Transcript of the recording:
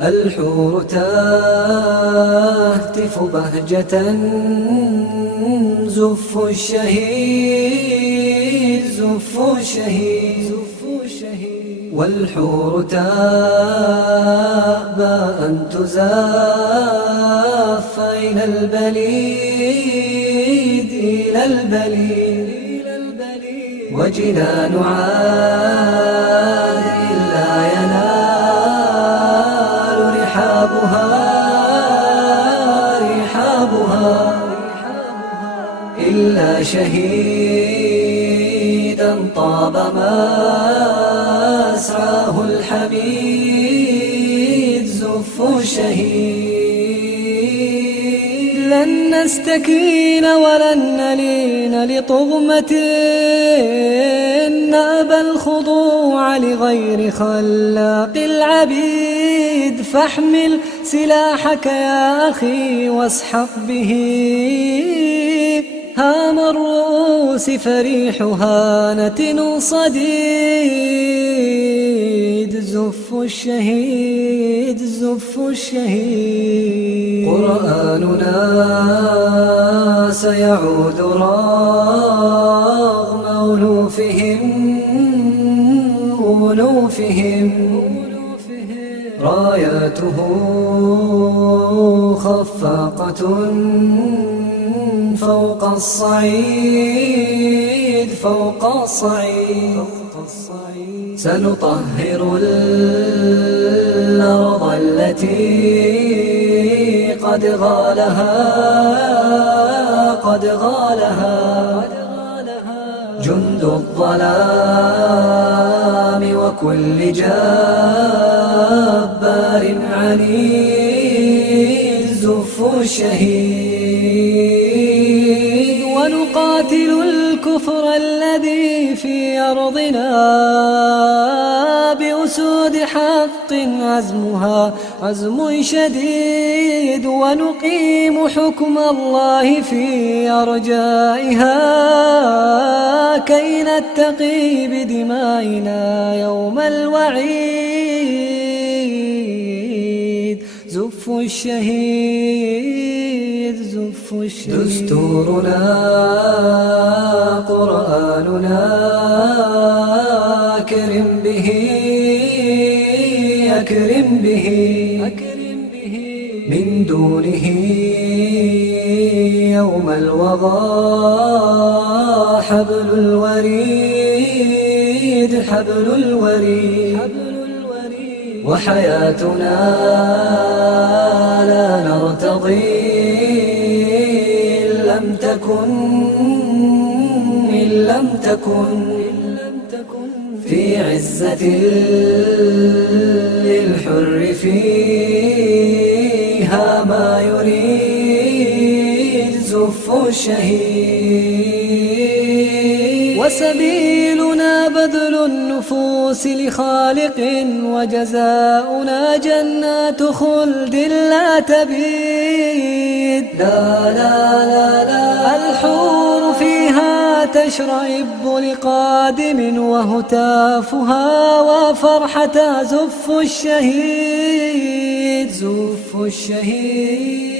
الحور تهتف بهجة زف الشهيد زف الشهيد والحور تأبى أن تزاف إلى البليد إلى البليد وجنان عاد لا ينال رحابها إلا شهيدا طاب مسراه الحميد زف الشهيد. لن نستكين ولن نلين لطغمة نأبى الخضوع لغير خلاق العبيد. فاحمل سلاحك يا أخي واسحق به هام الرؤوس فريحها نتن صديد زف الشهيد زف الشهيد. قرآننا سيعود رغم ألوفهم راياته خفاقة فوق الصعيد سنطهر الأرض التي قد غالها جند الظلام وكل جبار عنيد زف الشهيد. ونقاتل الكفر الذي في أرضنا بأسود حق عزم شديد. ونقيم حكم الله في أرجائها كي نتقي بدمائنا يوم الوعيد زف الشهيد زف الشهيد. دستورنا قرآننا أكرم به من دونه يوم الوغى حبل الوريد وحياتنا لا نرتضي إن لم تكن في عزة للحر فيها ما يريد زف الشهيد. وسبيلنا بذل النفوس لخالق وجزاؤنا جنات خلد لا تبيد. لا الحور فيها تشرئب لقادم وهتافها وفرحة زف الشهيد زف الشهيد.